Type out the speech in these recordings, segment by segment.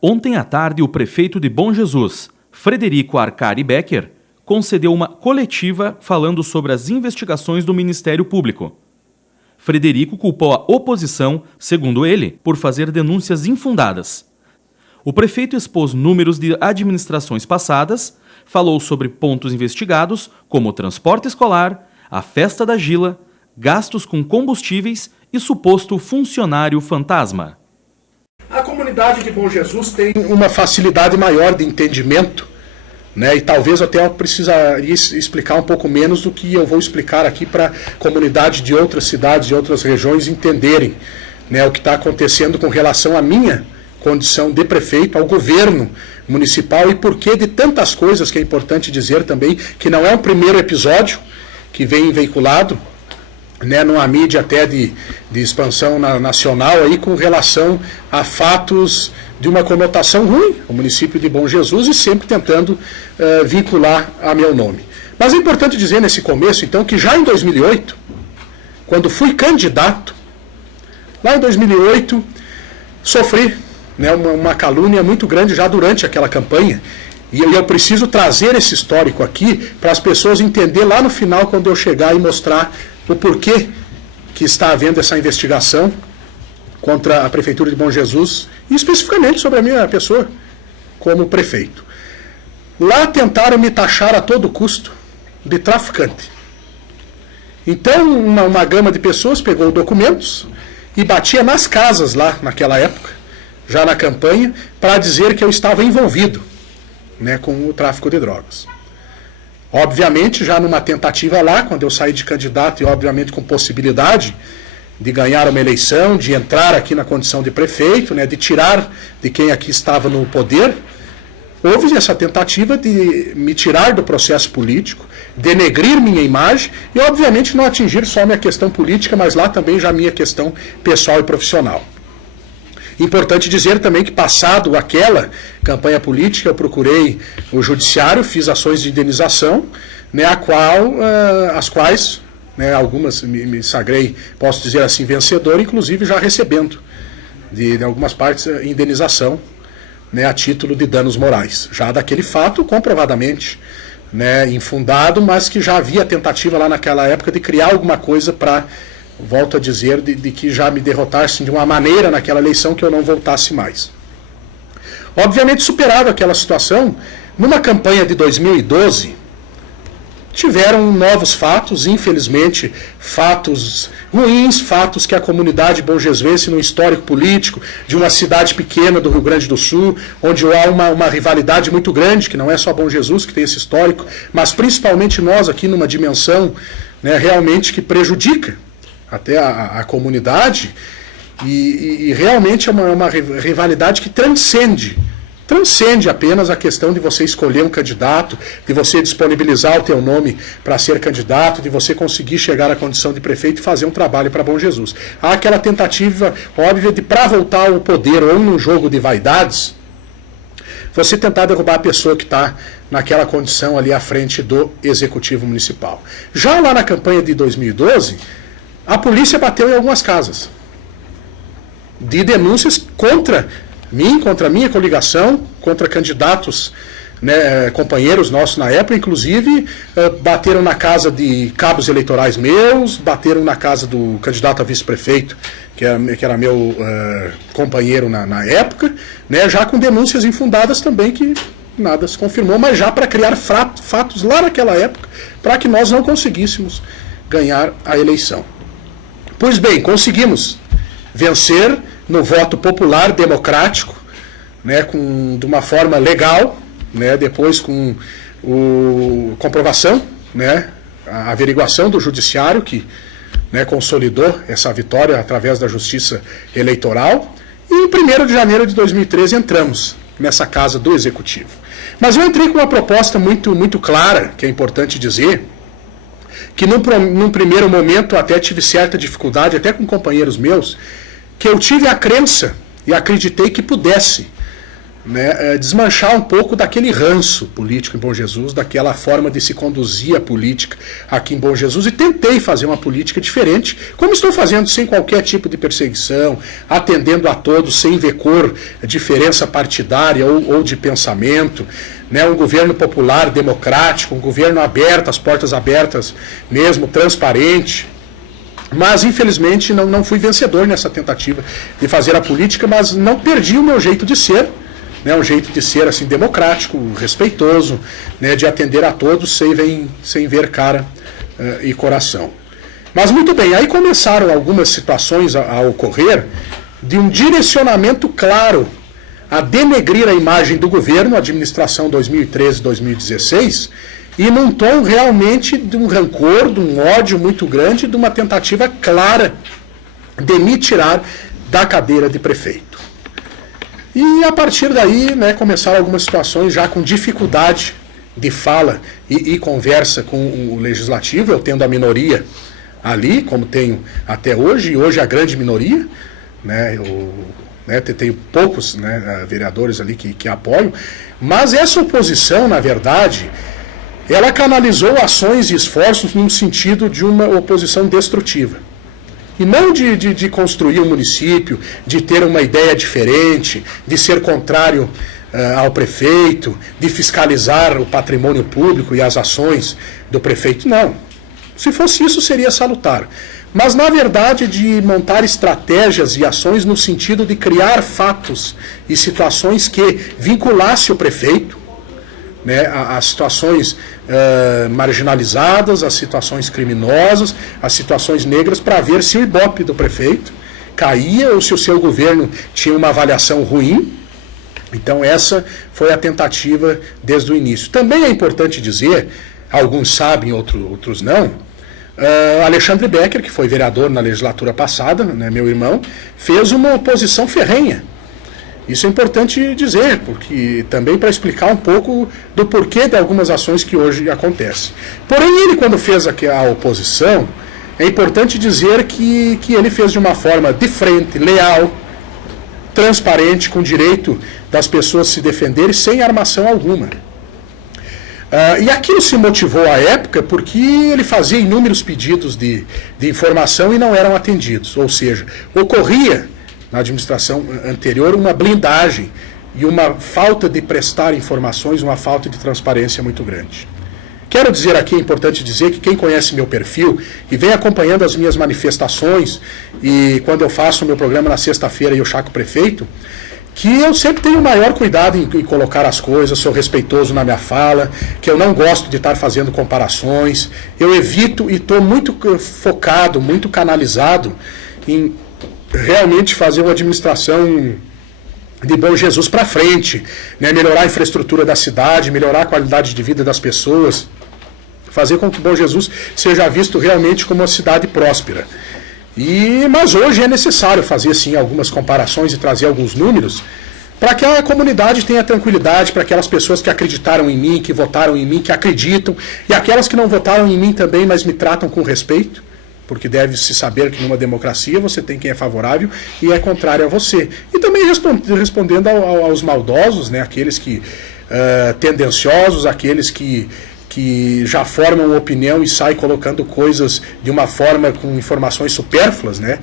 Ontem à tarde, o prefeito de Bom Jesus, Frederico Arcari Becker, concedeu uma coletiva falando sobre as investigações do Ministério Público. Frederico culpou a oposição, segundo ele, por fazer denúncias infundadas. O prefeito expôs números de administrações passadas, falou sobre pontos investigados, como o transporte escolar, a festa da Gila, gastos com combustíveis e suposto funcionário fantasma. A comunidade de Bom Jesus tem uma facilidade maior de entendimento, né? E talvez até eu precisaria explicar um pouco menos do que eu vou explicar aqui para a comunidade de outras cidades e outras regiões entenderem, né, o que está acontecendo com relação à minha condição de prefeito, ao governo municipal e porquê de tantas coisas que é importante dizer também, que não é um primeiro episódio que vem veiculado, né, numa mídia até de expansão nacional aí, com relação a fatos de uma conotação ruim, o município de Bom Jesus, e sempre tentando vincular a meu nome. Mas é importante dizer nesse começo, então, que já em 2008, quando fui candidato, lá em 2008, sofri, né, uma calúnia muito grande já durante aquela campanha, e eu preciso trazer esse histórico aqui para as pessoas entenderem lá no final, quando eu chegar e mostrar o porquê que está havendo essa investigação contra a Prefeitura de Bom Jesus, e especificamente sobre a minha pessoa como prefeito. Lá tentaram me taxar a todo custo de traficante. Então uma gama de pessoas pegou documentos e batia nas casas lá naquela época, já na campanha, para dizer que eu estava envolvido, né, com o tráfico de drogas. Obviamente, já numa tentativa lá, quando eu saí de candidato e obviamente com possibilidade de ganhar uma eleição, de entrar aqui na condição de prefeito, né, de tirar de quem aqui estava no poder, houve essa tentativa de me tirar do processo político, denegrir minha imagem e obviamente não atingir só minha questão política, mas lá também já minha questão pessoal e profissional. Importante dizer também que, passado aquela campanha política, eu procurei o judiciário, fiz ações de indenização, né, as quais, né, algumas me sagrei, posso dizer assim, vencedor, inclusive já recebendo de algumas partes indenização, né, a título de danos morais. Já daquele fato, comprovadamente, né, infundado, mas que já havia tentativa lá naquela época de criar alguma coisa para, volto a dizer, de que já me derrotassem de uma maneira naquela eleição que eu não voltasse mais. Obviamente, superado aquela situação, numa campanha de 2012, tiveram novos fatos, infelizmente, fatos ruins, fatos que a comunidade bonjesuense, no histórico político de uma cidade pequena do Rio Grande do Sul, onde há uma rivalidade muito grande, que não é só Bom Jesus que tem esse histórico, mas principalmente nós aqui numa dimensão, né, realmente que prejudica até a comunidade, e realmente é uma rivalidade que transcende apenas a questão de você escolher um candidato, de você disponibilizar o teu nome para ser candidato, de você conseguir chegar à condição de prefeito e fazer um trabalho para Bom Jesus. Há aquela tentativa óbvia de, para voltar ao poder ou num jogo de vaidades, você tentar derrubar a pessoa que está naquela condição ali à frente do Executivo Municipal. Já lá na campanha de 2012, a polícia bateu em algumas casas de denúncias contra mim, contra a minha coligação, contra candidatos, né, companheiros nossos na época, inclusive bateram na casa de cabos eleitorais meus, bateram na casa do candidato a vice-prefeito, que era meu companheiro na época, né, já com denúncias infundadas também, que nada se confirmou, mas já para criar fatos lá naquela época, para que nós não conseguíssemos ganhar a eleição. Pois bem, conseguimos vencer no voto popular, democrático, né, de uma forma legal, né, depois com comprovação, né, a averiguação do judiciário que, né, consolidou essa vitória através da justiça eleitoral, e em 1º de janeiro de 2013 entramos nessa casa do Executivo. Mas eu entrei com uma proposta muito, muito clara, que é importante dizer, que num primeiro momento até tive certa dificuldade, até com companheiros meus, que eu tive a crença e acreditei que pudesse, né, desmanchar um pouco daquele ranço político em Bom Jesus, daquela forma de se conduzir a política aqui em Bom Jesus, e tentei fazer uma política diferente, como estou fazendo, sem qualquer tipo de perseguição, atendendo a todos, sem ver cor, diferença partidária ou de pensamento, né, um governo popular, democrático, um governo aberto, as portas abertas mesmo, transparente. Mas, infelizmente, não fui vencedor nessa tentativa de fazer a política, mas não perdi o meu jeito de ser, né, um jeito de ser assim, democrático, respeitoso, né, de atender a todos sem ver cara e coração. Mas muito bem, aí começaram algumas situações a ocorrer de um direcionamento claro a denegrir a imagem do governo, a administração 2013-2016, e num tom realmente de um rancor, de um ódio muito grande, de uma tentativa clara de me tirar da cadeira de prefeito. E a partir daí, né, começaram algumas situações já com dificuldade de fala e conversa com o legislativo, eu tendo a minoria ali, como tenho até hoje, e hoje a grande minoria, né, tenho poucos, né, vereadores ali que apoiam, mas essa oposição, na verdade, ela canalizou ações e esforços no sentido de uma oposição destrutiva. E não de construir um município, de ter uma ideia diferente, de ser contrário ao prefeito, de fiscalizar o patrimônio público e as ações do prefeito. Não. Se fosse isso, seria salutar. Mas, na verdade, de montar estratégias e ações no sentido de criar fatos e situações que vinculasse o prefeito, né, as situações marginalizadas, as situações criminosas, as situações negras, para ver se o ibope do prefeito caía ou se o seu governo tinha uma avaliação ruim. Então essa foi a tentativa desde o início. Também é importante dizer, alguns sabem, outros não, Alexandre Becker, que foi vereador na legislatura passada, né, meu irmão, fez uma oposição ferrenha. Isso é importante dizer, porque também para explicar um pouco do porquê de algumas ações que hoje acontecem. Porém, ele, quando fez a oposição, é importante dizer que ele fez de uma forma de frente, leal, transparente, com direito das pessoas se defenderem, sem armação alguma. E aquilo se motivou à época porque ele fazia inúmeros pedidos de informação e não eram atendidos. Ou seja, ocorria na administração anterior uma blindagem e uma falta de prestar informações, uma falta de transparência muito grande. Quero dizer aqui, é importante dizer que quem conhece meu perfil e vem acompanhando as minhas manifestações, e quando eu faço o meu programa na sexta-feira e eu chaco o prefeito, que eu sempre tenho maior cuidado em colocar as coisas, sou respeitoso na minha fala, que eu não gosto de estar fazendo comparações, eu evito e estou muito focado, muito canalizado em realmente fazer uma administração de Bom Jesus para frente, né? Melhorar a infraestrutura da cidade, melhorar a qualidade de vida das pessoas, fazer com que Bom Jesus seja visto realmente como uma cidade próspera. Mas hoje é necessário fazer sim algumas comparações e trazer alguns números para que a comunidade tenha tranquilidade, para aquelas pessoas que acreditaram em mim, que votaram em mim, que acreditam, e aquelas que não votaram em mim também, mas me tratam com respeito, porque deve-se saber que numa democracia você tem quem é favorável e é contrário a você. E também respondendo aos maldosos, né, aqueles que tendenciosos, aqueles que já formam opinião e saem colocando coisas de uma forma com informações supérfluas, né,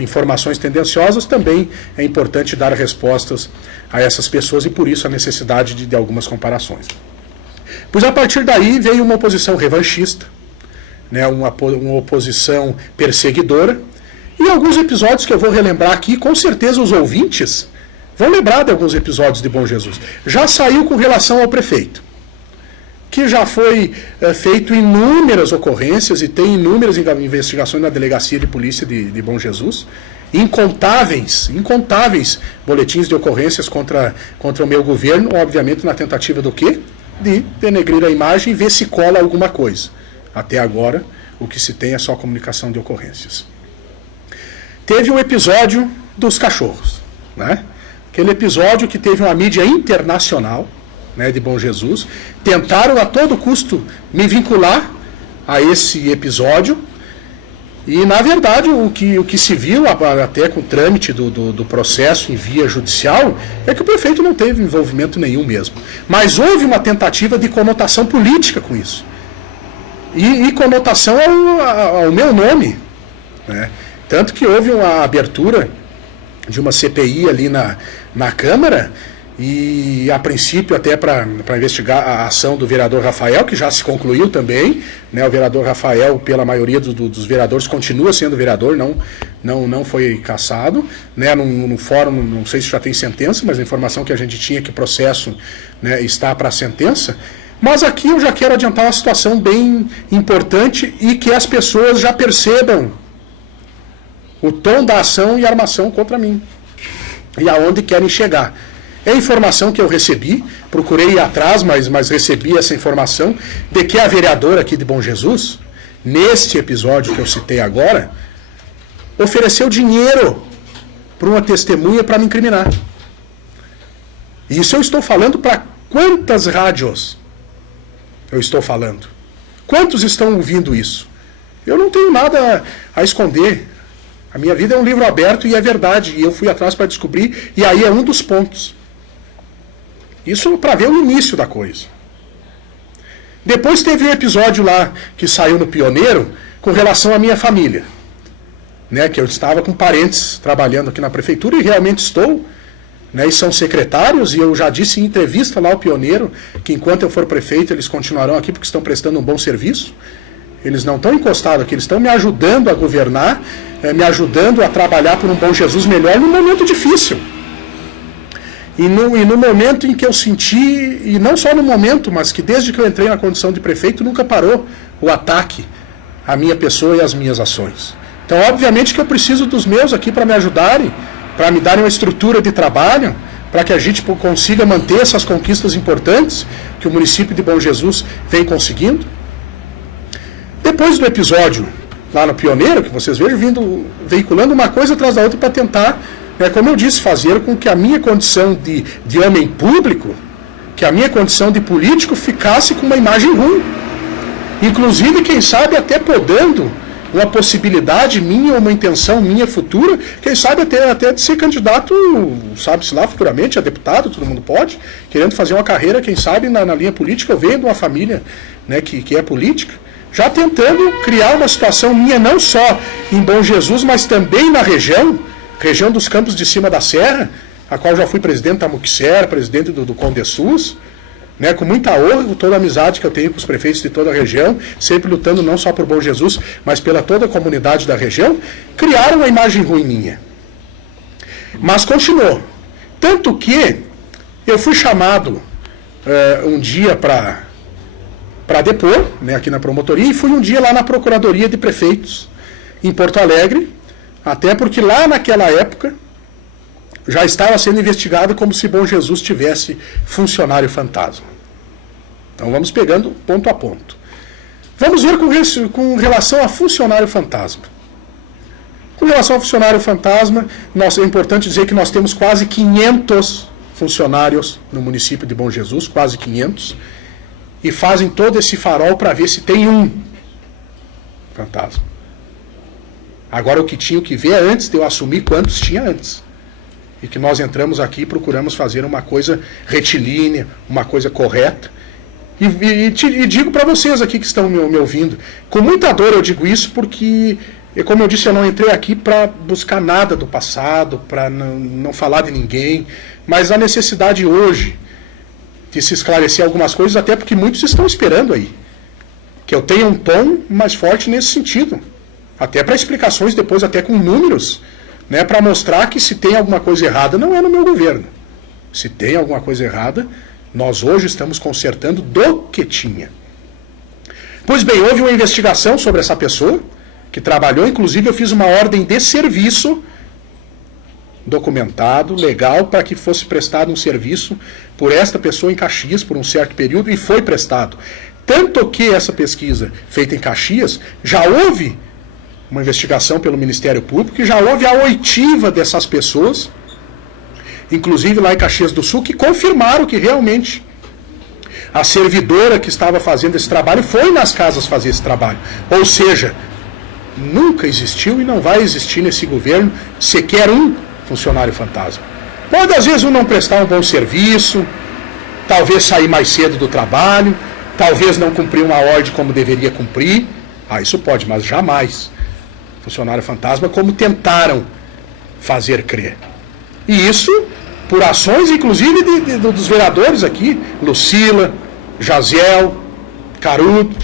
informações tendenciosas. Também é importante dar respostas a essas pessoas e por isso a necessidade de algumas comparações. Pois a partir daí veio uma oposição revanchista, né, uma oposição perseguidora, e alguns episódios que eu vou relembrar aqui, com certeza os ouvintes vão lembrar de alguns episódios de Bom Jesus. Já saiu com relação ao prefeito, que já foi feito inúmeras ocorrências e tem inúmeras investigações na delegacia de polícia de Bom Jesus, incontáveis boletins de ocorrências contra o meu governo, obviamente na tentativa do quê? De denegrir a imagem e ver se cola alguma coisa. Até agora, o que se tem é só comunicação de ocorrências. Teve o episódio dos cachorros, né? Aquele episódio que teve uma mídia internacional, né, de Bom Jesus. Tentaram a todo custo me vincular a esse episódio E, na verdade, o que se viu, até com o trâmite do processo em via judicial, é que o prefeito não teve envolvimento nenhum mesmo. Mas houve uma tentativa de conotação política com isso. E conotação ao meu nome. Né? Tanto que houve uma abertura de uma CPI ali na Câmara, e a princípio até para investigar a ação do vereador Rafael, que já se concluiu também, né? O vereador Rafael, pela maioria dos vereadores, continua sendo vereador, não foi cassado, né? No fórum, não sei se já tem sentença, mas a informação que a gente tinha é que o processo, né, está para a sentença. Mas aqui eu já quero adiantar uma situação bem importante e que as pessoas já percebam o tom da ação e armação contra mim e aonde querem chegar. É a informação que eu recebi, procurei ir atrás, mas recebi essa informação de que a vereadora aqui de Bom Jesus, neste episódio que eu citei agora, ofereceu dinheiro para uma testemunha para me incriminar. Isso eu estou falando para quantas rádios eu estou falando? Quantos estão ouvindo isso? Eu não tenho nada a esconder. A minha vida é um livro aberto e é verdade. E eu fui atrás para descobrir, e aí é um dos pontos. Isso para ver o início da coisa. Depois teve um episódio lá que saiu no Pioneiro com relação à minha família. Né, que eu estava com parentes trabalhando aqui na prefeitura, e realmente estou, né, e são secretários, e eu já disse em entrevista lá ao Pioneiro que enquanto eu for prefeito eles continuarão aqui porque estão prestando um bom serviço. Eles não estão encostados aqui, eles estão me ajudando a governar, me ajudando a trabalhar por um Bom Jesus melhor num momento difícil. E no momento em que eu senti, e não só no momento, mas que desde que eu entrei na condição de prefeito nunca parou o ataque à minha pessoa e às minhas ações. Então, obviamente que eu preciso dos meus aqui para me ajudarem, para me darem uma estrutura de trabalho, para que a gente consiga manter essas conquistas importantes que o município de Bom Jesus vem conseguindo. Depois do episódio lá no Pioneiro, que vocês vejam, veiculando uma coisa atrás da outra para tentar, como eu disse, fazer com que a minha condição de homem público, que a minha condição de político ficasse com uma imagem ruim. Inclusive, quem sabe, até podendo uma possibilidade minha, uma intenção minha futura, quem sabe até de ser candidato, sabe-se lá, futuramente, a deputado, todo mundo pode, querendo fazer uma carreira, quem sabe, na linha política. Eu venho de uma família, né, que é política, já tentando criar uma situação minha, não só em Bom Jesus, mas também na região dos Campos de Cima da Serra, a qual já fui presidente da Muxer, presidente do Condesus, né, com muita honra, com toda a amizade que eu tenho com os prefeitos de toda a região, sempre lutando não só por Bom Jesus, mas pela toda a comunidade da região, criaram uma imagem ruim minha. Mas continuou. Tanto que eu fui chamado um dia para depor, né, aqui na promotoria, e fui um dia lá na Procuradoria de Prefeitos, em Porto Alegre, até porque lá naquela época já estava sendo investigado como se Bom Jesus tivesse funcionário fantasma. Então vamos pegando ponto a ponto. Vamos ver com relação a funcionário fantasma. Com relação ao funcionário fantasma, é importante dizer que nós temos quase 500 funcionários no município de Bom Jesus, quase 500, e fazem todo esse farol para ver se tem um fantasma. Agora, o que tinha que ver é antes de eu assumir quantos tinha antes. E que nós entramos aqui e procuramos fazer uma coisa retilínea, uma coisa correta. E digo para vocês aqui que estão me ouvindo, com muita dor eu digo isso, porque, como eu disse, eu não entrei aqui para buscar nada do passado, para não falar de ninguém, mas a necessidade hoje de se esclarecer algumas coisas, até porque muitos estão esperando aí que eu tenha um tom mais forte nesse sentido. Até para explicações depois, até com números, né, para mostrar que se tem alguma coisa errada, não é no meu governo. Se tem alguma coisa errada, nós hoje estamos consertando do que tinha. Pois bem, houve uma investigação sobre essa pessoa, que trabalhou, inclusive eu fiz uma ordem de serviço, documentado, legal, para que fosse prestado um serviço por esta pessoa em Caxias, por um certo período, e foi prestado. Tanto que essa pesquisa feita em Caxias, já houve uma investigação pelo Ministério Público, e já houve a oitiva dessas pessoas, inclusive lá em Caxias do Sul, que confirmaram que realmente a servidora que estava fazendo esse trabalho foi nas casas fazer esse trabalho. Ou seja, nunca existiu e não vai existir nesse governo sequer um funcionário fantasma. Pode às vezes um não prestar um bom serviço, talvez sair mais cedo do trabalho, talvez não cumprir uma ordem como deveria cumprir. Isso pode, mas jamais funcionário fantasma como tentaram fazer crer. E isso por ações, inclusive, dos vereadores aqui, Lucila, Jaziel, Carudo,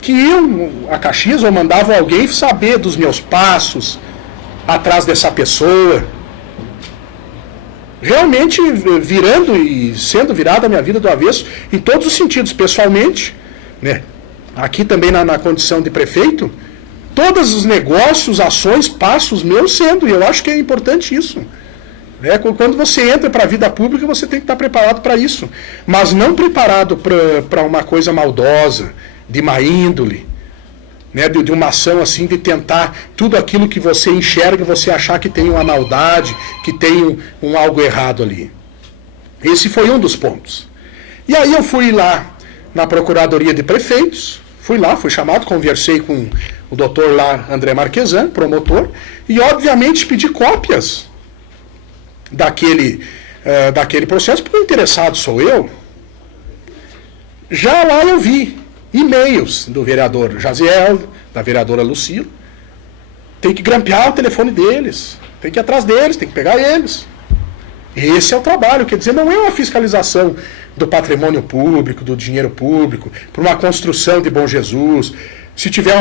que iam a Caxias ou mandavam alguém saber dos meus passos atrás dessa pessoa. Realmente virando e sendo virada a minha vida do avesso em todos os sentidos, pessoalmente, né? Aqui também na condição de prefeito, todos os negócios, ações, passos meus sendo, e eu acho que é importante isso. Quando você entra para a vida pública, você tem que estar preparado para isso, mas não preparado para uma coisa maldosa, de má índole, né? De uma ação assim, de tentar tudo aquilo que você enxerga, você achar que tem uma maldade, que tem um algo errado ali. Esse foi um dos pontos. E aí eu fui lá na Procuradoria de Prefeitos, fui chamado, conversei com o doutor lá, André Marquesan, promotor, e obviamente pedi cópias daquele processo, porque o interessado sou eu. Já lá eu vi e-mails do vereador Jaziel, da vereadora Lucila. Tem que grampear o telefone deles, tem que ir atrás deles, tem que pegar eles. Esse é o trabalho, quer dizer, não é uma fiscalização do patrimônio público, do dinheiro público, por uma construção de Bom Jesus. Se tiver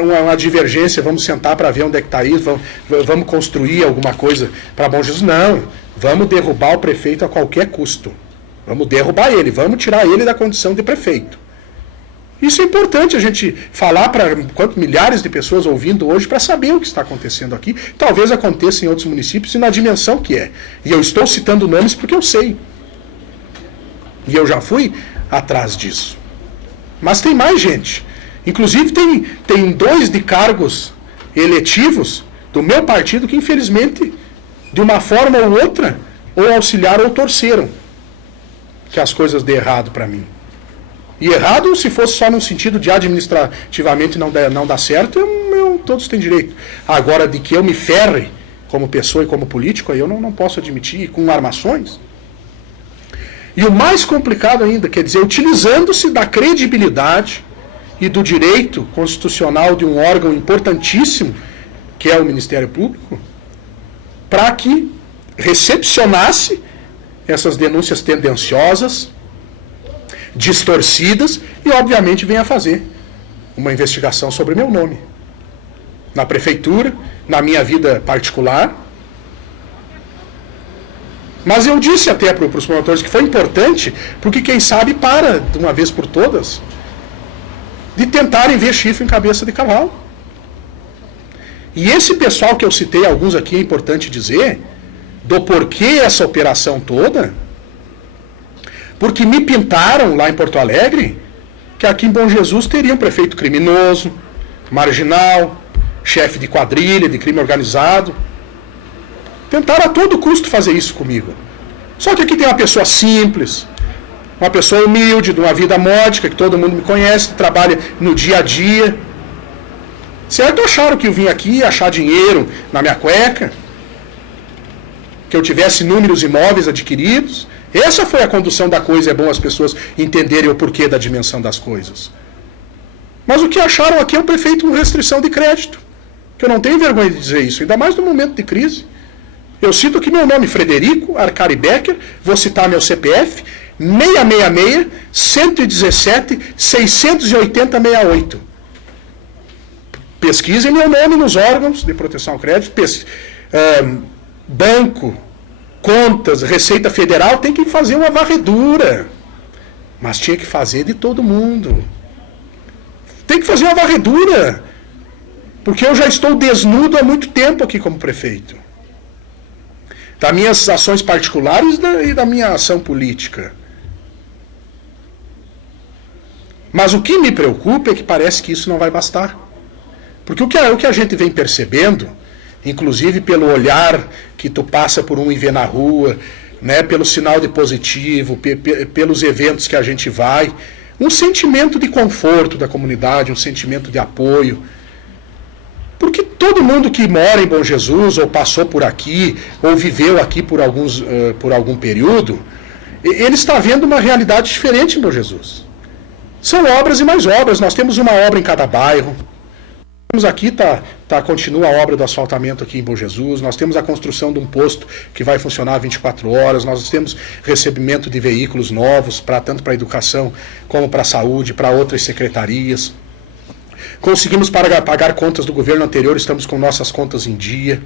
uma divergência, vamos sentar para ver onde é que está isso, vamos construir alguma coisa para Bom Jesus. Não, vamos derrubar o prefeito a qualquer custo. Vamos derrubar ele, vamos tirar ele da condição de prefeito. Isso é importante a gente falar para milhares de pessoas ouvindo hoje para saber o que está acontecendo aqui. Talvez aconteça em outros municípios e na dimensão que é. E eu estou citando nomes porque eu sei. E eu já fui atrás disso. Mas tem mais gente. Inclusive tem 2 de cargos eletivos do meu partido que infelizmente, de uma forma ou outra, ou auxiliaram ou torceram que as coisas dêem errado para mim. E errado, se fosse só no sentido de administrativamente não dar certo, todos têm direito. Agora, de que eu me ferre como pessoa e como político, aí eu não posso admitir, com armações. E o mais complicado ainda, quer dizer, utilizando-se da credibilidade e do direito constitucional de um órgão importantíssimo, que é o Ministério Público, para que recepcionasse essas denúncias tendenciosas, distorcidas, e obviamente venha fazer uma investigação sobre meu nome. Na prefeitura, na minha vida particular. Mas eu disse até para os promotores que foi importante, porque quem sabe para, de uma vez por todas, de tentarem ver chifre em cabeça de cavalo. E esse pessoal que eu citei, alguns aqui é importante dizer, do porquê essa operação toda, porque me pintaram lá em Porto Alegre que aqui em Bom Jesus teria um prefeito criminoso, marginal, chefe de quadrilha, de crime organizado. Tentaram a todo custo fazer isso comigo. Só que aqui tem uma pessoa simples, uma pessoa humilde, de uma vida módica, que todo mundo me conhece, que trabalha no dia a dia. Certo, acharam que eu vim aqui achar dinheiro na minha cueca, que eu tivesse números imóveis adquiridos. Essa foi a condução da coisa, é bom as pessoas entenderem o porquê da dimensão das coisas. Mas o que acharam aqui é o prefeito com restrição de crédito, que eu não tenho vergonha de dizer isso, ainda mais no momento de crise. Eu cito aqui meu nome, Frederico Arcari Becker, vou citar meu CPF, 666-117-680-68. Pesquisem meu nome nos órgãos de proteção ao crédito, banco, contas, Receita Federal, tem que fazer uma varredura. Mas tinha que fazer de todo mundo. Tem que fazer uma varredura. Porque eu já estou desnudo há muito tempo aqui como prefeito. Das minhas ações particulares e da minha ação política. Mas o que me preocupa é que parece que isso não vai bastar. Porque o que a gente vem percebendo, inclusive pelo olhar que tu passa por um e vê na rua, né, pelo sinal de positivo, pelos eventos que a gente vai, um sentimento de conforto da comunidade, um sentimento de apoio, Porque todo mundo que mora em Bom Jesus, ou passou por aqui, ou viveu aqui por algum período, ele está vendo uma realidade diferente em Bom Jesus. São obras e mais obras. Nós temos uma obra em cada bairro. Temos aqui, continua a obra do asfaltamento aqui em Bom Jesus. Nós temos a construção de um posto que vai funcionar 24 horas. Nós temos recebimento de veículos novos, tanto para a educação como para a saúde, para outras secretarias. Conseguimos pagar contas do governo anterior, estamos com nossas contas em dia.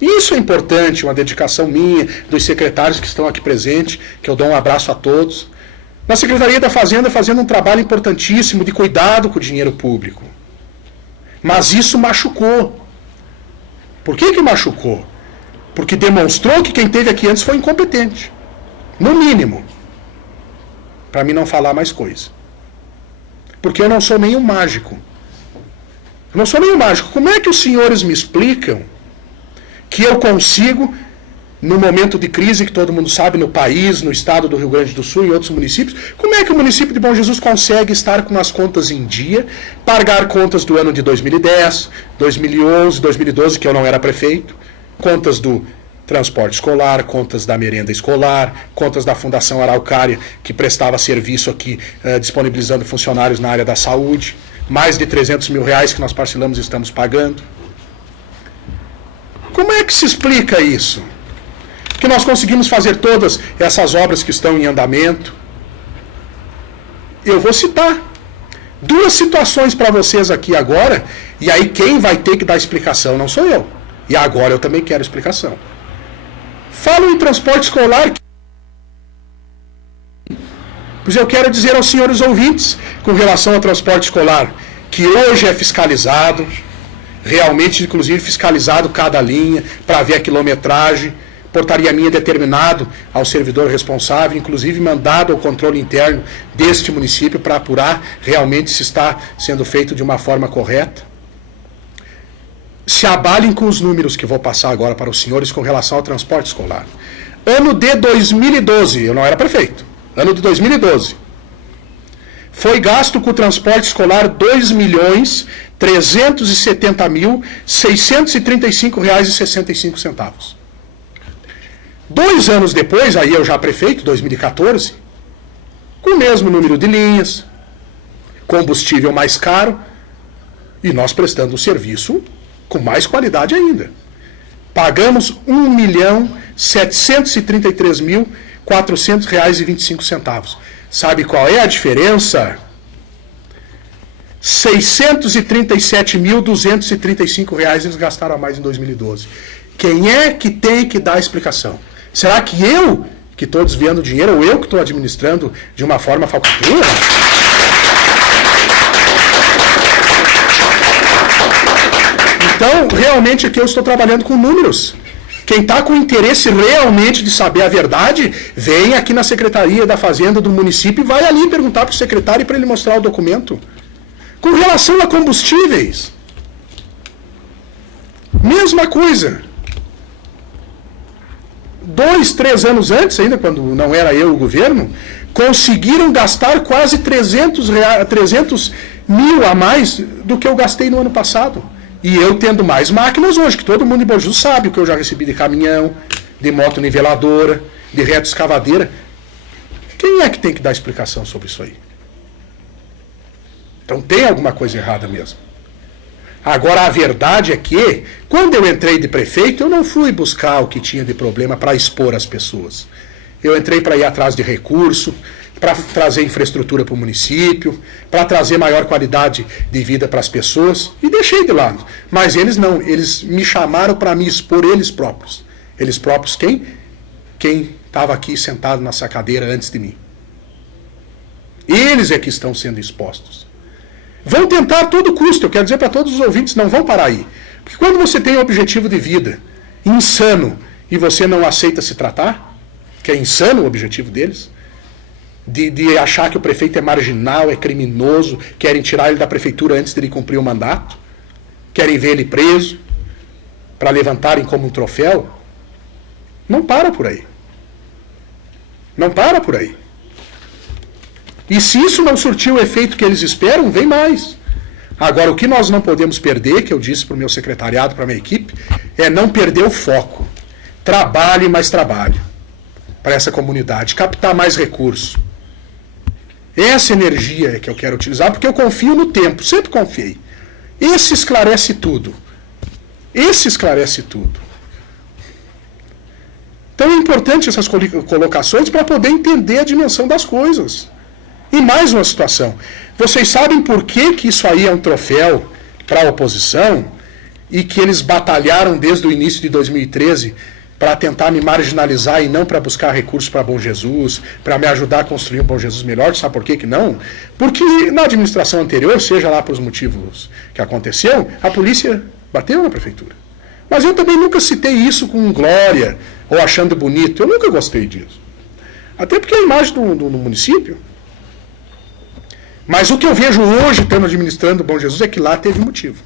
Isso é importante, uma dedicação minha, dos secretários que estão aqui presentes, que eu dou um abraço a todos. Na Secretaria da Fazenda fazendo um trabalho importantíssimo de cuidado com o dinheiro público. Mas isso machucou. Por que machucou? Porque demonstrou que quem esteve aqui antes foi incompetente. No mínimo. Para mim não falar mais coisa. Porque eu não sou nenhum mágico. Eu não sou nenhum mágico. Como é que os senhores me explicam que eu consigo, no momento de crise que todo mundo sabe, no país, no estado do Rio Grande do Sul e outros municípios, como é que o município de Bom Jesus consegue estar com as contas em dia, pagar contas do ano de 2010, 2011, 2012, que eu não era prefeito, contas do transporte escolar, contas da merenda escolar, contas da Fundação Araucária, que prestava serviço aqui, disponibilizando funcionários na área da saúde, mais de 300 mil reais que nós parcelamos e estamos pagando. Como é que se explica isso? Que nós conseguimos fazer todas essas obras que estão em andamento. Eu vou citar duas situações para vocês aqui agora, e aí quem vai ter que dar explicação não sou eu. E agora eu também quero explicação. Falo em transporte escolar, pois eu quero dizer aos senhores ouvintes, com relação ao transporte escolar, que hoje é fiscalizado, realmente, inclusive, fiscalizado cada linha, para ver a quilometragem, portaria minha determinado ao servidor responsável, inclusive mandado ao controle interno deste município para apurar realmente se está sendo feito de uma forma correta. Se abalem com os números que vou passar agora para os senhores com relação ao transporte escolar. Ano de 2012, eu não era prefeito, ano de 2012, foi gasto com o transporte escolar R$ 2.370.635,65. 2 anos depois, aí eu já prefeito, 2014, com o mesmo número de linhas, combustível mais caro, e nós prestando o serviço com mais qualidade ainda. Pagamos R$ 1.733.400,25. Sabe qual é a diferença? R$ 637.235 eles gastaram a mais em 2012. Quem é que tem que dar a explicação? Será que eu que estou desviando dinheiro ou eu que estou administrando de uma forma falcatrua? Então, realmente aqui eu estou trabalhando com números. Quem está com interesse realmente de saber a verdade, vem aqui na Secretaria da Fazenda do município e vai ali perguntar para o secretário para ele mostrar o documento. Com relação a combustíveis, mesma coisa. 2, 3 anos antes, ainda quando não era eu o governo, conseguiram gastar quase 300 mil a mais do que eu gastei no ano passado. E eu tendo mais máquinas hoje, que todo mundo em Bom Jesus sabe o que eu já recebi de caminhão, de moto niveladora, de reto escavadeira. Quem é que tem que dar explicação sobre isso aí? Então tem alguma coisa errada mesmo. Agora a verdade é que, quando eu entrei de prefeito, eu não fui buscar o que tinha de problema para expor as pessoas. Eu entrei para ir atrás de recurso, para trazer infraestrutura para o município, para trazer maior qualidade de vida para as pessoas, e deixei de lado. Mas eles não, eles me chamaram para me expor eles próprios. Eles próprios quem? Quem estava aqui sentado nessa cadeira antes de mim. Eles é que estão sendo expostos. Vão tentar a todo custo, eu quero dizer para todos os ouvintes, não vão parar aí. Porque quando você tem um objetivo de vida insano e você não aceita se tratar, que é insano o objetivo deles, de achar que o prefeito é marginal, é criminoso, querem tirar ele da prefeitura antes de ele cumprir o mandato, querem ver ele preso, para levantarem como um troféu, não para por aí. Não para por aí. E se isso não surtiu o efeito que eles esperam, vem mais. Agora, o que nós não podemos perder, que eu disse para o meu secretariado, para a minha equipe, é não perder o foco. Trabalhe mais trabalho para essa comunidade, captar mais recursos. Essa energia é que eu quero utilizar, porque eu confio no tempo, sempre confiei. Esse esclarece tudo. Esse esclarece tudo. Então é importante essas colocações para poder entender a dimensão das coisas. E mais uma situação. Vocês sabem por que isso aí é um troféu para a oposição e que eles batalharam desde o início de 2013 para tentar me marginalizar e não para buscar recursos para Bom Jesus, para me ajudar a construir um Bom Jesus melhor? Sabe por que não? Porque na administração anterior, seja lá por os motivos que aconteceu, a polícia bateu na prefeitura. Mas eu também nunca citei isso com glória ou achando bonito. Eu nunca gostei disso. Até porque a imagem do município. Mas o que eu vejo hoje, estando administrando o Bom Jesus, é que lá teve motivo.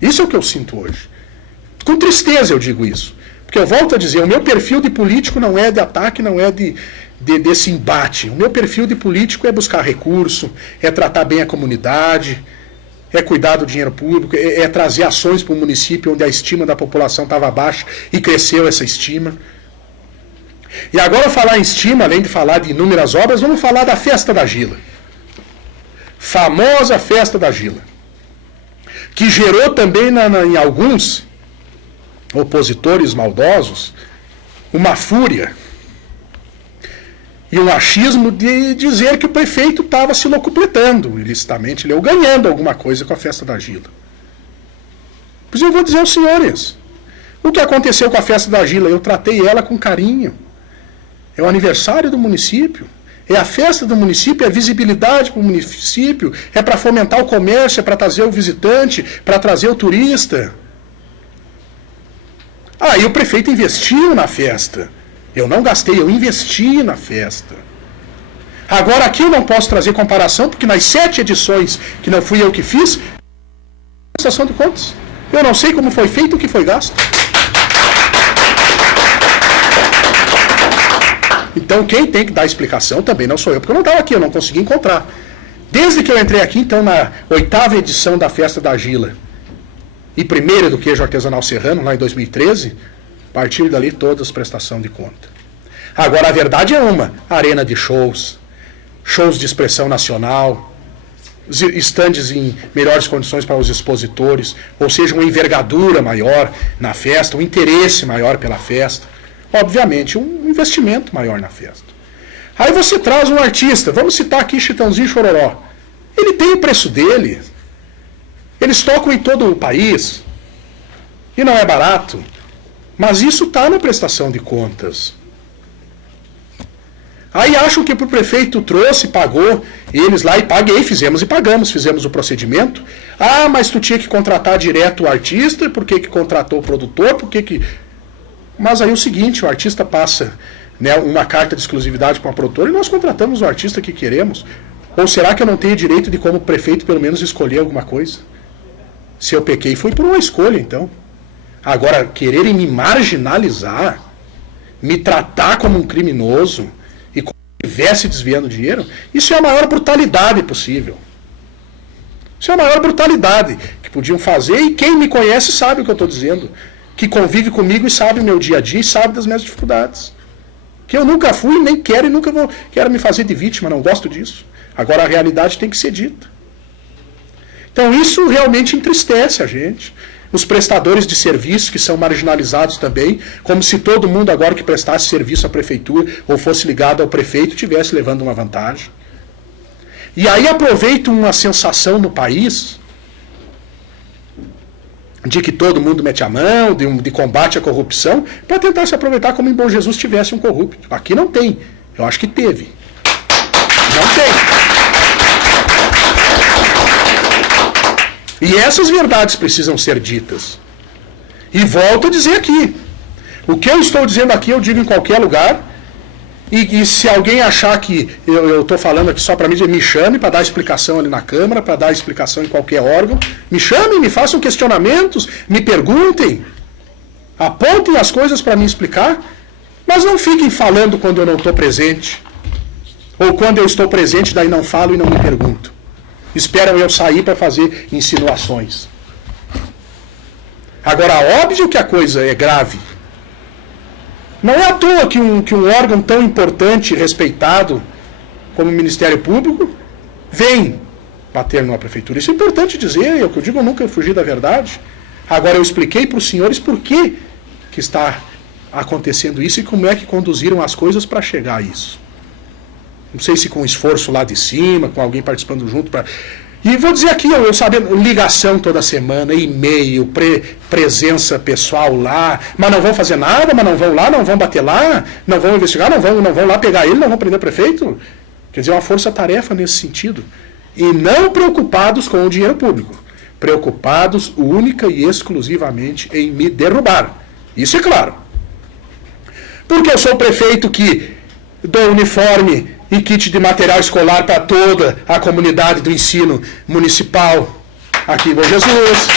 Isso é o que eu sinto hoje. Com tristeza eu digo isso. Porque eu volto a dizer, o meu perfil de político não é de ataque, não é desse embate. O meu perfil de político é buscar recurso, é tratar bem a comunidade, é cuidar do dinheiro público, é trazer ações para o município onde a estima da população estava baixa e cresceu essa estima. E agora, falar em estima, além de falar de inúmeras obras, vamos falar da Festa da Gila. Famosa Festa da Gila. Que gerou também em alguns opositores maldosos uma fúria e um achismo de dizer que o prefeito estava se locupletando ilicitamente, ou ganhando alguma coisa com a Festa da Gila. Pois eu vou dizer aos senhores, o que aconteceu com a Festa da Gila? Eu tratei ela com carinho. É o aniversário do município, é a festa do município, é visibilidade para o município, é para fomentar o comércio, é para trazer o visitante, para trazer o turista. E o prefeito investiu na festa. Eu não gastei, eu investi na festa. Agora aqui eu não posso trazer comparação, porque nas 7 edições que não fui eu que fiz, prestação de contas. Eu não sei como foi feito, o que foi gasto. Então quem tem que dar explicação também não sou eu, porque eu não estava aqui, eu não consegui encontrar. Desde que eu entrei aqui, então, na 8ª edição da Festa da Gila, e primeira do queijo artesanal serrano, lá em 2013, a partir dali todas prestação de conta. Agora a verdade é uma, arena de shows, shows de expressão nacional, estandes em melhores condições para os expositores, ou seja, uma envergadura maior na festa, um interesse maior pela festa, obviamente um investimento maior na festa. Aí você traz um artista, vamos citar aqui Chitãozinho e Chororó, ele tem o preço dele. Eles tocam em todo o país, e não é barato, mas isso está na prestação de contas. Aí acham que o prefeito trouxe, pagou, eles lá e paguei, fizemos e pagamos, fizemos o procedimento. Mas tu tinha que contratar direto o artista, por que contratou o produtor, por que... Mas aí é o seguinte, o artista passa, né, uma carta de exclusividade para uma produtora e nós contratamos o artista que queremos. Ou será que eu não tenho direito de, como prefeito, pelo menos escolher alguma coisa? Se eu pequei, foi por uma escolha, então. Agora, quererem me marginalizar, me tratar como um criminoso e como se estivesse desviando dinheiro, isso é a maior brutalidade possível. Isso é a maior brutalidade que podiam fazer, e quem me conhece sabe o que eu estou dizendo. Que convive comigo e sabe o meu dia a dia e sabe das minhas dificuldades. Que eu nunca fui, nem quero e nunca quero me fazer de vítima, não gosto disso. Agora a realidade tem que ser dita. Então isso realmente entristece a gente. Os prestadores de serviço que são marginalizados também, como se todo mundo agora que prestasse serviço à prefeitura ou fosse ligado ao prefeito estivesse levando uma vantagem. E aí aproveito uma sensação no país de que todo mundo mete a mão, de combate à corrupção, para tentar se aproveitar como em Bom Jesus tivesse um corrupto. Aqui não tem. Eu acho que teve. Não tem. E essas verdades precisam ser ditas. E volto a dizer aqui. O que eu estou dizendo aqui, eu digo em qualquer lugar. E se alguém achar que eu estou falando aqui só para mim, me chame para dar explicação ali na Câmara, para dar explicação em qualquer órgão. Me chamem, me façam questionamentos, me perguntem. Apontem as coisas para me explicar. Mas não fiquem falando quando eu não estou presente. Ou quando eu estou presente, daí não falo e não me pergunto. Esperam eu sair para fazer insinuações. Agora, óbvio que a coisa é grave. Não é à toa que um órgão tão importante e respeitado como o Ministério Público vem bater numa prefeitura. Isso é importante dizer, é o que eu digo, eu nunca fugi da verdade. Agora, eu expliquei para os senhores por que está acontecendo isso e como é que conduziram as coisas para chegar a isso. Não sei se com esforço lá de cima, com alguém participando junto. E vou dizer aqui, eu sabendo, ligação toda semana, e-mail, presença pessoal lá, mas não vão fazer nada, mas não vão lá, não vão bater lá, não vão investigar, não vão lá pegar ele, não vão prender o prefeito. Quer dizer, uma força-tarefa nesse sentido. E não preocupados com o dinheiro público. Preocupados única e exclusivamente em me derrubar. Isso é claro. Porque eu sou o prefeito que dou uniforme e kit de material escolar para toda a comunidade do ensino municipal aqui em Bom Jesus.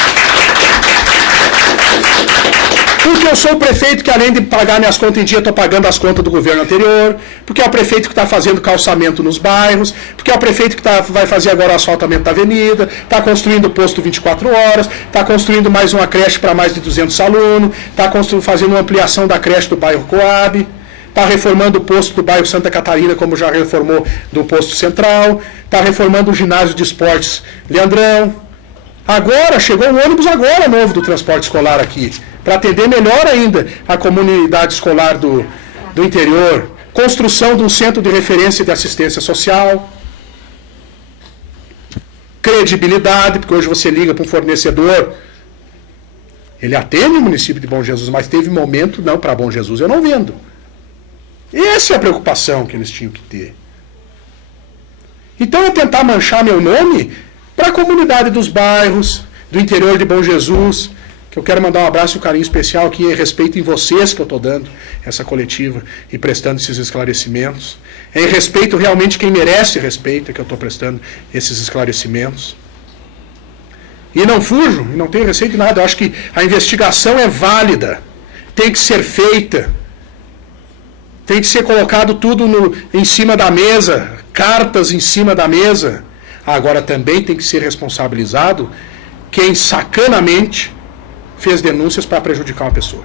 Porque eu sou o prefeito que, além de pagar minhas contas em dia, estou pagando as contas do governo anterior. Porque é o prefeito que está fazendo calçamento nos bairros. Porque é o prefeito que vai fazer agora o asfaltamento da avenida. Está construindo posto 24 horas. Está construindo mais uma creche para mais de 200 alunos. Está fazendo uma ampliação da creche do bairro Coab. Está reformando o posto do bairro Santa Catarina, como já reformou do posto central. Está reformando o ginásio de esportes Leandrão. Agora, chegou um ônibus agora novo do transporte escolar aqui, para atender melhor ainda a comunidade escolar do interior. Construção de um centro de referência de assistência social. Credibilidade, porque hoje você liga para um fornecedor, ele atende o município de Bom Jesus, mas teve momento, não, para Bom Jesus eu não vendo. Essa é a preocupação que eles tinham que ter. Então é tentar manchar meu nome para a comunidade dos bairros, do interior de Bom Jesus, que eu quero mandar um abraço e um carinho especial aqui, em respeito em vocês que eu estou dando essa coletiva e prestando esses esclarecimentos. É em respeito realmente quem merece respeito que eu estou prestando esses esclarecimentos. E não fujo, e não tenho receio de nada. Eu acho que a investigação é válida, tem que ser feita. Tem que ser colocado tudo em cima da mesa, cartas em cima da mesa. Agora também tem que ser responsabilizado quem sacanamente fez denúncias para prejudicar uma pessoa.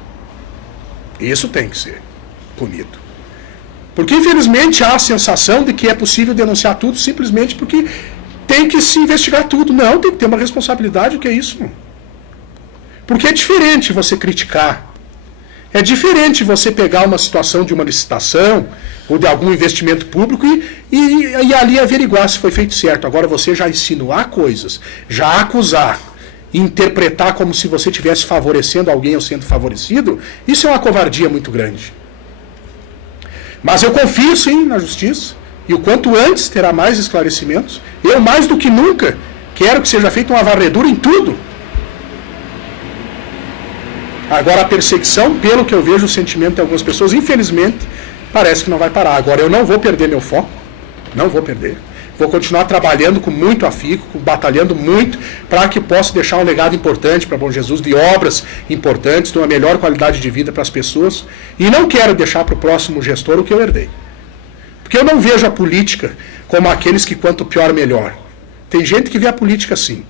Isso tem que ser punido. Porque infelizmente há a sensação de que é possível denunciar tudo simplesmente porque tem que se investigar tudo. Não, tem que ter uma responsabilidade, o que é isso? Porque é diferente você criticar. É diferente você pegar uma situação de uma licitação ou de algum investimento público e ali averiguar se foi feito certo. Agora você já insinuar coisas, já acusar, interpretar como se você estivesse favorecendo alguém ou sendo favorecido, isso é uma covardia muito grande. Mas eu confio sim na justiça e o quanto antes terá mais esclarecimentos. Eu mais do que nunca quero que seja feita uma varredura em tudo. Agora a perseguição, pelo que eu vejo, o sentimento de algumas pessoas, infelizmente, parece que não vai parar. Agora eu não vou perder meu foco, não vou perder. Vou continuar trabalhando com muito afinco, batalhando muito, para que possa deixar um legado importante para Bom Jesus, de obras importantes, de uma melhor qualidade de vida para as pessoas. E não quero deixar para o próximo gestor o que eu herdei. Porque eu não vejo a política como aqueles que quanto pior, melhor. Tem gente que vê a política assim.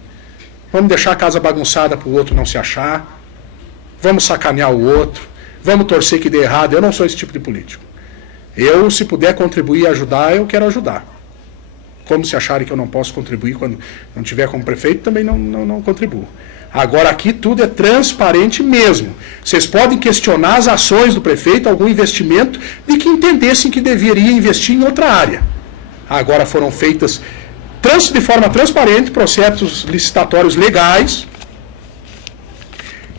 Vamos deixar a casa bagunçada para o outro não se achar. Vamos sacanear o outro, vamos torcer que dê errado. Eu não sou esse tipo de político. Eu, se puder contribuir e ajudar, eu quero ajudar. Como se acharem que eu não posso contribuir quando não tiver como prefeito, também não contribuo. Agora aqui tudo é transparente mesmo. Vocês podem questionar as ações do prefeito, algum investimento, de que entendessem que deveria investir em outra área. Agora foram feitas de forma transparente processos licitatórios legais,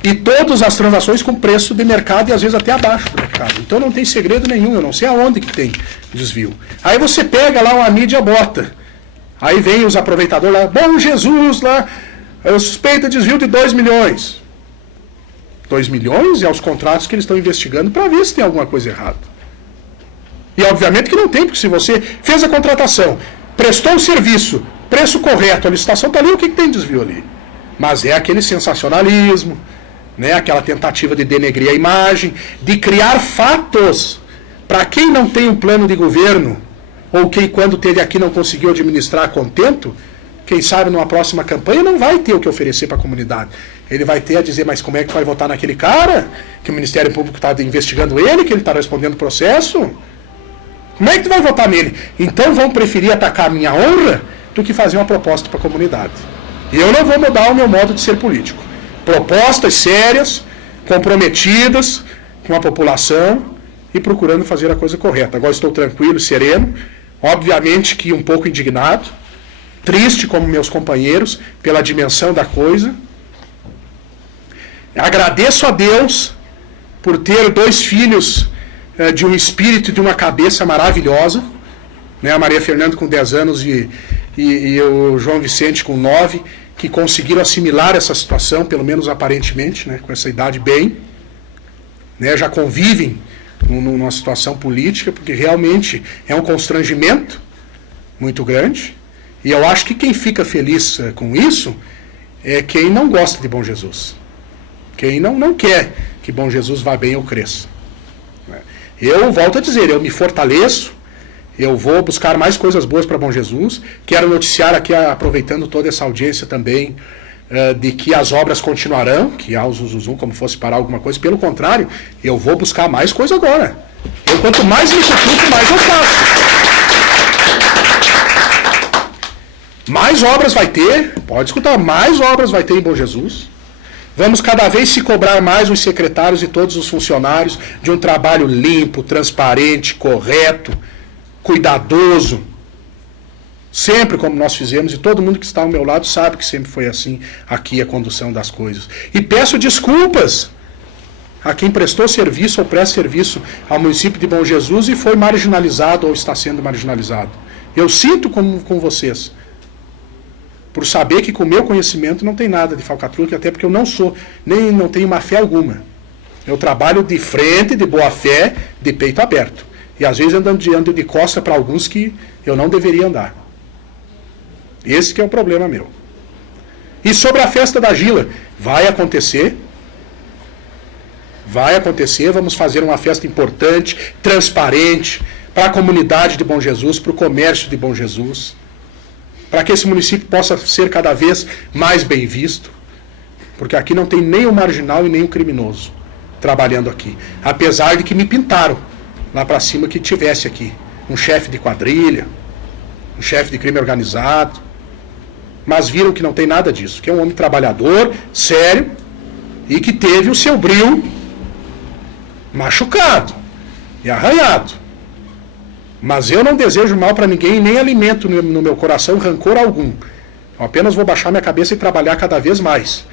e todas as transações com preço de mercado e às vezes até abaixo do mercado. Então não tem segredo nenhum, eu não sei aonde que tem desvio. Aí você pega lá uma mídia bota, aí vem os aproveitadores lá, Bom Jesus lá, eu suspeito desvio de 2 milhões. 2 milhões é os contratos que eles estão investigando para ver se tem alguma coisa errada. E obviamente que não tem, porque se você fez a contratação, prestou o serviço, preço correto, a licitação está ali, o que tem desvio ali? Mas é aquele sensacionalismo, né, aquela tentativa de denegrir a imagem, de criar fatos para quem não tem um plano de governo, ou quem quando teve aqui não conseguiu administrar a contento, quem sabe numa próxima campanha, não vai ter o que oferecer para a comunidade. Ele vai ter a dizer, mas como é que vai votar naquele cara? Que o Ministério Público está investigando ele, que ele está respondendo o processo? Como é que tu vai votar nele? Então vão preferir atacar a minha honra do que fazer uma proposta para a comunidade. E eu não vou mudar o meu modo de ser político. Propostas sérias, comprometidas com a população e procurando fazer a coisa correta. Agora estou tranquilo, sereno, obviamente que um pouco indignado, triste como meus companheiros pela dimensão da coisa. Agradeço a Deus por ter 2 filhos de um espírito e de uma cabeça maravilhosa, né? A Maria Fernanda com 10 anos e o João Vicente com 9, que conseguiram assimilar essa situação, pelo menos aparentemente, né? Com essa idade bem, né? Já convivem numa situação política, porque realmente é um constrangimento muito grande, e eu acho que quem fica feliz com isso é quem não gosta de Bom Jesus, quem não quer que Bom Jesus vá bem ou cresça. Eu volto a dizer, eu me fortaleço, eu vou buscar mais coisas boas para Bom Jesus. Quero noticiar aqui, aproveitando toda essa audiência também, de que as obras continuarão, que há o Zuzuzum como fosse parar alguma coisa. Pelo contrário, eu vou buscar mais coisa agora. Quanto mais me cutuco, mais eu faço. Mais obras vai ter, pode escutar, mais obras vai ter em Bom Jesus. Vamos cada vez se cobrar mais os secretários e todos os funcionários de um trabalho limpo, transparente, correto, cuidadoso. Sempre como nós fizemos, e todo mundo que está ao meu lado sabe que sempre foi assim aqui a condução das coisas. E peço desculpas a quem prestou serviço ou presta serviço ao município de Bom Jesus e foi marginalizado ou está sendo marginalizado. Eu sinto com vocês, por saber que com o meu conhecimento não tem nada de falcatrua, até porque eu não tenho má fé alguma. Eu trabalho de frente, de boa fé, de peito aberto. E às vezes ando de costa para alguns que eu não deveria andar. Esse que é o problema meu. E sobre a festa da Gila, vai acontecer, vamos fazer uma festa importante, transparente, para a comunidade de Bom Jesus, para o comércio de Bom Jesus, para que esse município possa ser cada vez mais bem visto, porque aqui não tem nem o marginal e nem o criminoso trabalhando aqui. Apesar de que me pintaram lá para cima que tivesse aqui um chefe de quadrilha, um chefe de crime organizado, mas viram que não tem nada disso, que é um homem trabalhador, sério, e que teve o seu brio machucado e arranhado. Mas eu não desejo mal para ninguém e nem alimento no meu coração rancor algum. Eu apenas vou baixar minha cabeça e trabalhar cada vez mais.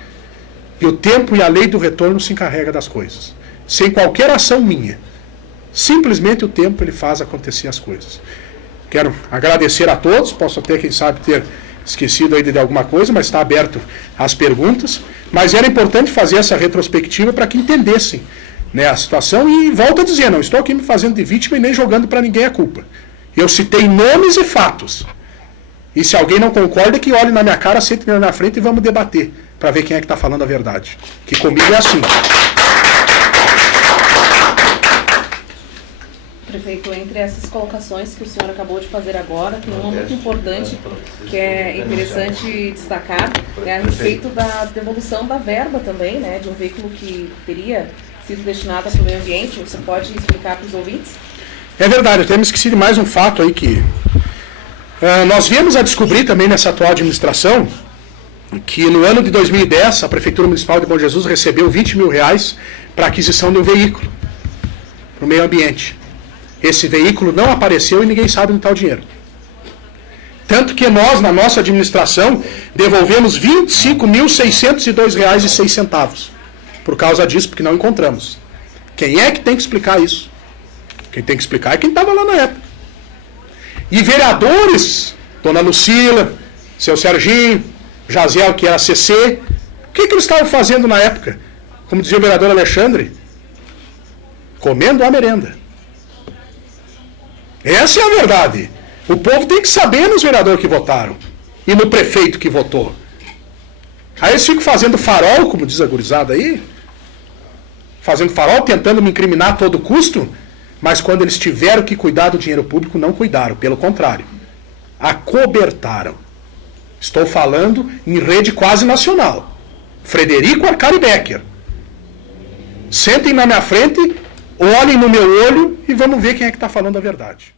E o tempo e a lei do retorno se encarrega das coisas. Sem qualquer ação minha. Simplesmente o tempo ele faz acontecer as coisas. Quero agradecer a todos. Posso até, quem sabe, ter esquecido aí de alguma coisa, mas está aberto às perguntas. Mas era importante fazer essa retrospectiva para que entendessem, né, a situação, e volto a dizer, não estou aqui me fazendo de vítima e nem jogando para ninguém a culpa. Eu citei nomes e fatos. E se alguém não concorda, que olhe na minha cara, sente na minha frente e vamos debater, para ver quem é que está falando a verdade. Que comigo é assim. Prefeito, entre essas colocações que o senhor acabou de fazer agora, tem uma muito importante que é interessante destacar, a respeito da devolução da verba também, né, de um veículo que teria sido destinado para o meio ambiente. Você pode explicar para os ouvintes? É verdade, eu tenho me esquecido de mais um fato aí que nós viemos a descobrir também nessa atual administração, que no ano de 2010 a Prefeitura Municipal de Bom Jesus recebeu R$20 mil para a aquisição de um veículo para o meio ambiente. Esse veículo não apareceu e ninguém sabe onde está o dinheiro. Tanto que nós, na nossa administração, devolvemos R$ 25.602,06. Por causa disso, porque não encontramos. Quem é que tem que explicar isso? Quem tem que explicar é quem estava lá na época. E vereadores, Dona Lucila, seu Serginho, Jaziel, que era CC, o que eles estavam fazendo na época? Como dizia o vereador Alexandre, comendo a merenda. Essa é a verdade. O povo tem que saber nos vereadores que votaram e no prefeito que votou. Aí eles ficam fazendo farol, como diz a gurizada aí, fazendo farol, tentando me incriminar a todo custo, mas quando eles tiveram que cuidar do dinheiro público, não cuidaram, pelo contrário, acobertaram. Estou falando em rede quase nacional. Frederico Arcari Becker. Sentem na minha frente, olhem no meu olho e vamos ver quem é que está falando a verdade.